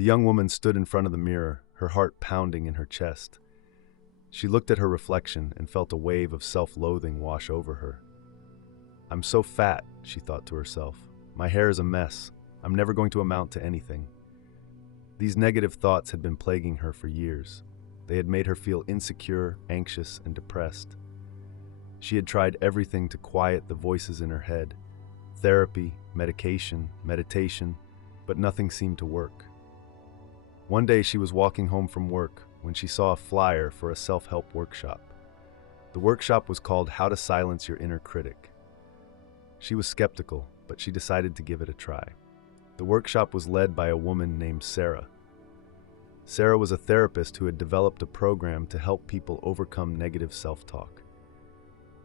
The young woman stood in front of the mirror, her heart pounding in her chest. She looked at her reflection and felt a wave of self-loathing wash over her. "I'm so fat," she thought to herself. "My hair is a mess. I'm never going to amount to anything." These negative thoughts had been plaguing her for years. They had made her feel insecure, anxious, and depressed. She had tried everything to quiet the voices in her head: therapy, medication, meditation, but nothing seemed to work. One day she was walking home from work when she saw a flyer for a self-help workshop. The workshop was called How to Silence Your Inner Critic. She was skeptical, but she decided to give it a try. The workshop was led by a woman named Sarah. Sarah was a therapist who had developed a program to help people overcome negative self-talk.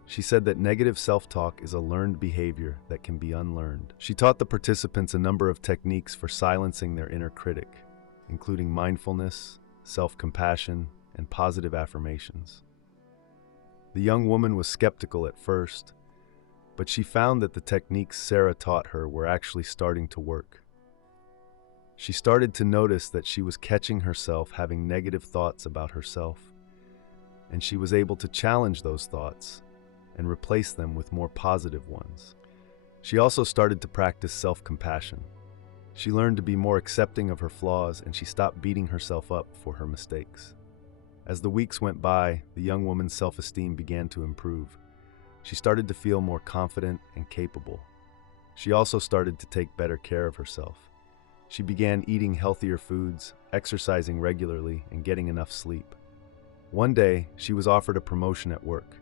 She said that negative self-talk is a learned behavior that can be unlearned. She taught the participants a number of techniques for silencing their inner critic, including mindfulness, self-compassion, and positive affirmations. The young woman was skeptical at first, but she found that the techniques Sarah taught her were actually starting to work. She started to notice that she was catching herself having negative thoughts about herself, and she was able to challenge those thoughts and replace them with more positive ones. She also started to practice self-compassion. She learned to be more accepting of her flaws, and she stopped beating herself up for her mistakes. As the weeks went by, the young woman's self-esteem began to improve. She started to feel more confident and capable. She also started to take better care of herself. She began eating healthier foods, exercising regularly, and getting enough sleep. One day, she was offered a promotion at work.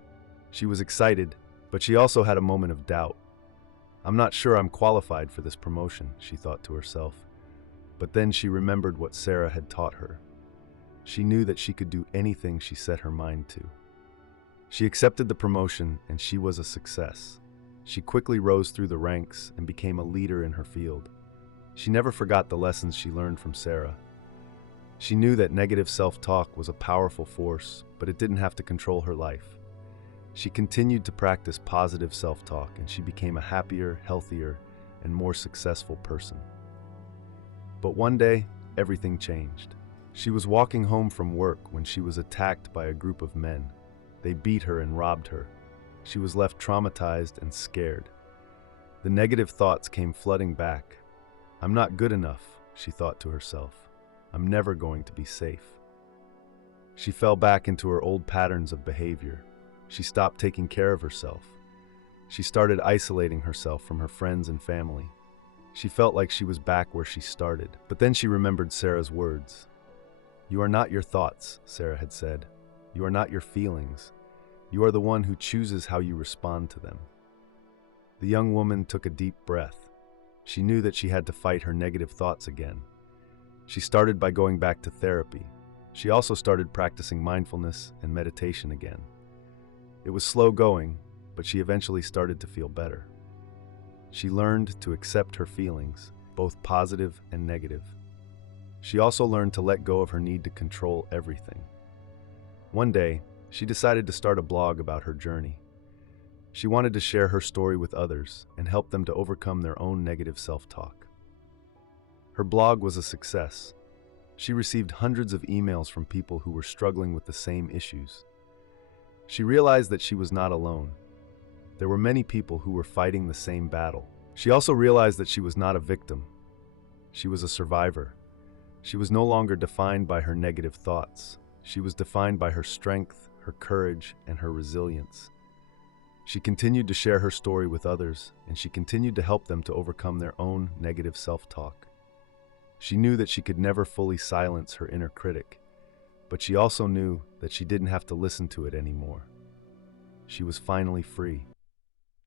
She was excited, but she also had a moment of doubt. "I'm not sure I'm qualified for this promotion," she thought to herself. But then she remembered what Sarah had taught her. She knew that she could do anything she set her mind to. She accepted the promotion, and she was a success. She quickly rose through the ranks and became a leader in her field. She never forgot the lessons she learned from Sarah. She knew that negative self-talk was a powerful force, but it didn't have to control her life. She continued to practice positive self-talk, and she became a happier, healthier, and more successful person. But one day, everything changed. She was walking home from work when she was attacked by a group of men. They beat her and robbed her. She was left traumatized and scared. The negative thoughts came flooding back. "I'm not good enough," she thought to herself. "I'm never going to be safe." She fell back into her old patterns of behavior. She stopped taking care of herself. She started isolating herself from her friends and family. She felt like she was back where she started. But then she remembered Sarah's words. "You are not your thoughts," Sarah had said. "You are not your feelings. You are the one who chooses how you respond to them." The young woman took a deep breath. She knew that she had to fight her negative thoughts again. She started by going back to therapy. She also started practicing mindfulness and meditation again. It was slow going, but she eventually started to feel better. She learned to accept her feelings, both positive and negative. She also learned to let go of her need to control everything. One day, she decided to start a blog about her journey. She wanted to share her story with others and help them to overcome their own negative self-talk. Her blog was a success. She received hundreds of emails from people who were struggling with the same issues. She realized that she was not alone. There were many people who were fighting the same battle. She also realized that she was not a victim. She was a survivor. She was no longer defined by her negative thoughts. She was defined by her strength, her courage, and her resilience. She continued to share her story with others, and she continued to help them to overcome their own negative self-talk. She knew that she could never fully silence her inner critic, but she also knew that she didn't have to listen to it anymore. She was finally free.